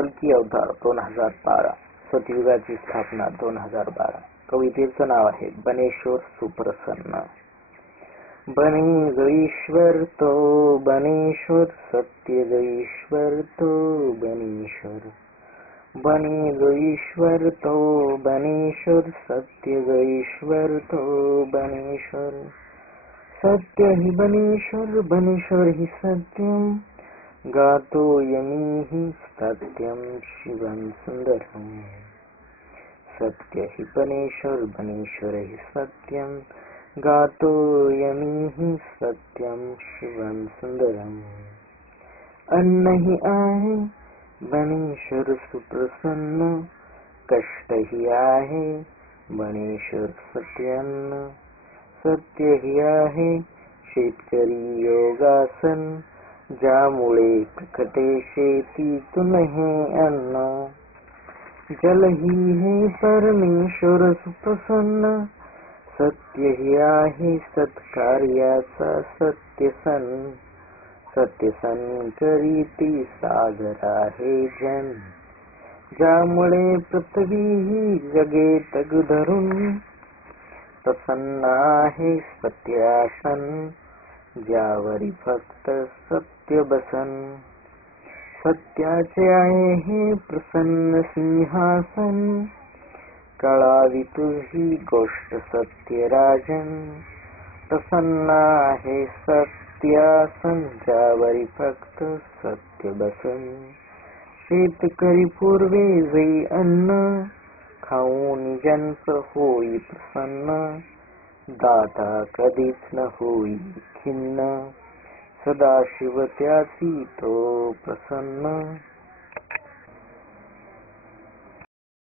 कल्की अवतार 2012, सतयुगाची स्थापना 2012. कवितेचं नाव आहे बनेश्वर सुप्रसन्न. बने जो ईश्वर तो बनेश्वर, सत्य जो ईश्वर तो बनेश्वर. बने जो ईश्वर तो बनेश्वर, सत्य जो ईश्वर तो बनेश्वर. सत्य ही बनेश्वर, बनेश्वर ही सत्यम, गातो यमी ही सत्यम शिवम सुंदरम. सत्य ही बनेश्वर, बनेश्वर ही सत्यम, गातो यमी ही सत्यम शिवम सुंदरम. अन्न ही आहे बनेश्वर सुप्रसन्न, कष्ट ही आहे बनेश्वर सत्यान्न. सत्य ही आहे शेतकरी योगासन, ज्यामुळे प्रकटे शेतीतून हे अन्न. जल ही हे परमेश्वर सुप्रसन्न, सत्य ही आहे सत्कार्याचा सत्यसन. सत्यसन करीती सागर आहे जन, ज्यामुळे पृथ्वी ही जगे तग धरून. प्रसन्न आहे सत्यासन, ज्यावरी फक्त सत्य बसन. सत्याचे आहे हे प्रसन्न सिंहासन, कळावी तुझी गोष्ट सत्य राजन. प्रसन्न आहे सत्यासन, ज्यावरी फक्त सत्य बसन. शेतकरी पूर्वे जे अन्न, खाऊन जंत होई प्रसन्न. दाता कधीच न होई खिन्न, सदाशिव त्याची तो प्रसन्न.